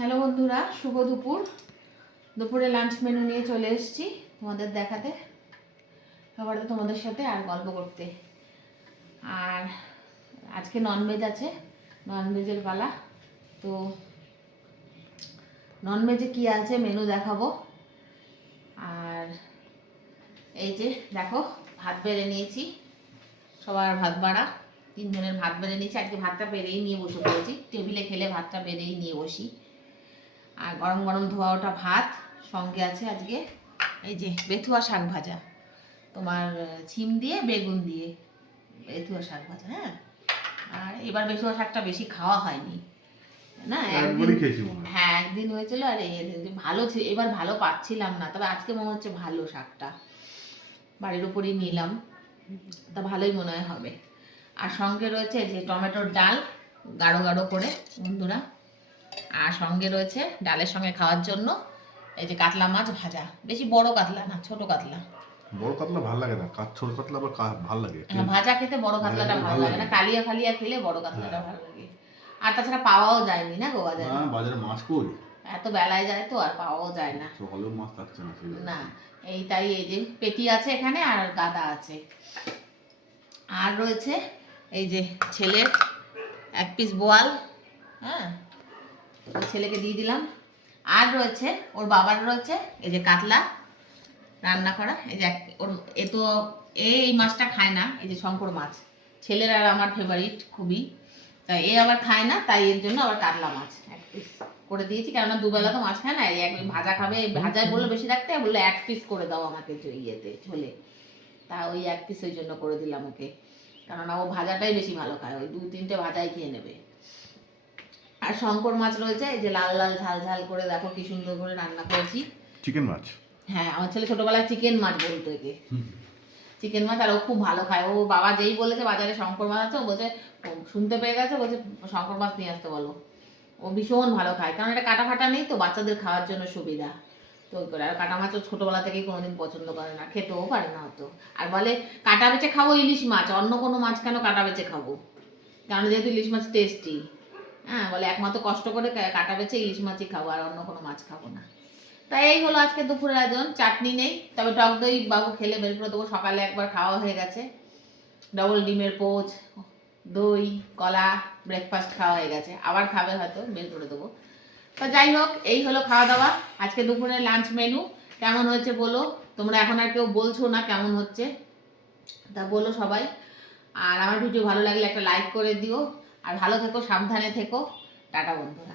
Hello বন্ধুরা, শুভ দুপুর। দুপুরে লাঞ্চ মেনু নিয়ে চলে এসেছি তোমাদের দেখাতে, সবার তোমাদের সাথে আর গল্প করতে। আর আজকে ননভেজ আছে, ননভেজের পালা। তো ননভেজে কি আছে মেনু দেখাবো। আর এই যে দেখো, ভাত বেড়ে নিয়েছি, সবার ভাত বাড়া, 3 জনের ভাত বেড়ে নিয়েছি। আজকে ভাতটা বেড়েই নিয়ে বসে পড়েছি, টেবিলে খেলে ভাতটা বেড়েই নিয়ে বসি। আর গরম গরম ধোয়া ওঠা ভাত, সঙ্গে আছে আজকে এই যে বেথুয়া শাক ভাজা, তোমার ছিম দিয়ে বেগুন দিয়ে বেথুয়া শাক ভাজা। হ্যাঁ, আর এবার বেথুয়া শাকটা বেশি খাওয়া হয়নি না, একদিন হয়েছিল। আর ভালো ছিল, এবার ভালো পাচ্ছিলাম না, তবে আজকে মনে হচ্ছে ভালো, শাকটা বাড়ির উপরই নিলাম, তা ভালোই মনে হয় হবে। আর সঙ্গে রয়েছে যে টমেটোর ডাল গাঢ় গাঢ় করে বন্ধুরা, আর সঙ্গে রয়েছে ডালের সঙ্গে খাওয়ার জন্য এই যে কাতলা মাছ ভাজা, বেশি বড় কাতলা না, ছোট কাতলা। বড় কাতলা ভালো লাগে না, ছোট কাতলা আবার ভালো লাগে। ভাজা খেতে বড় কাতলাটা ভালো লাগে না, কালিয়া কালিয়া খেলে বড় কাতলাটা ভালো লাগে। আর তাছাড়া পাওয়াও যায়নি না গো বাজারে, বাজারে মাছ কই, এত বেলায় যায় তো আর পাওয়াও যায় না, সকালেও মাছ থাকছে না না। এই তাই এই যে পেটি আছে এখানে, আর গাদা আছে। আর রয়েছে এই যে ছেলের 1 পিস বোয়াল, হ্যাঁ, ছেলেকে দিয়ে দিলাম। আর রয়েছে ওর বাবার রয়েছে এই যে কাতলা রান্না করা, এই যে ওর এ তো এই মাছটা খায় না, এই যে শঙ্কর মাছ, ছেলের আর আমার ফেভারিট খুবই, তাই এ আবার খায় না, তাই এর জন্য আবার কাতলা মাছ 1 পিস করে দিয়েছি। কেননা দুবেলা তো মাছ খায় না, এক ভাজা খাবে, ভাজায় বললো বেশি রাখতে, বললো 1 পিস করে দাও আমাকে ইয়েতে ঝোলে, তা ওই 1 পিস ওই জন্য করে দিলাম ওকে, কেননা ও ভাজাটাই বেশি ভালো খায়, ওই 2-3টে ভাজাই খেয়ে নেবে। আর শঙ্কর মাছ রয়েছে এই যে লাল লাল ঝাল ঝাল করে, দেখো কি সুন্দর করে রান্না করেছি, চিকেন মাছ। হ্যাঁ, আমার ছেলে ছোটবেলায় চিকেন মাছ বলতো একে, চিকেন মাছ। আর ও খুব ভালো খায়, ও বাবা যেই বলেছে বাজারে শঙ্কর মাছ আছে, ও বলছে, শুনতে পেয়ে গেছে, বলছে শঙ্কর মাছ নিয়ে আসতে বলো। ও ভীষণ ভালো খায়, কারণ এটা কাটা ফাটা নেই তো, বাচ্চাদের খাওয়ার জন্য সুবিধা। তো ওই করে, আর কাটা মাছ ও ছোটবেলা থেকেই কোনোদিন পছন্দ করে না, খেতেও পারে না হতো। আর বলে কাটা বেচে খাবো ইলিশ মাছ, অন্য কোনো মাছ কেন কাটা বেচে খাবো, কারণ যেহেতু ইলিশ মাছ টেস্টি। হ্যাঁ, বলে একমাত্র কষ্ট করে কাটা বেছে ইলিশ মাছই খাবো, আর অন্য কোনো মাছ খাবো না। তাই এই হলো আজকে দুপুরের আয়োজন। চাটনি নেই, তবে টক দই বাবু খেলে বের করে দেবো, সকালে একবার খাওয়া হয়ে গেছে, ডবল ডিমের পোচ, দই, কলা, ব্রেকফাস্ট খাওয়া হয়ে গেছে, আবার খাবে হয়তো, বের করে দেবো। তো যাই হোক, এই হলো খাওয়া দাওয়া আজকে দুপুরের লাঞ্চ মেনু। কেমন হয়েছে বলো, তোমরা এখন আর কেউ বলছো না কেমন হচ্ছে, তা বলো সবাই। আর আমার ভিডিও ভালো লাগলে একটা লাইক করে দিও, আর ভালো থেকো, সাবধানে থেকো, টাটা বন্ধুরা।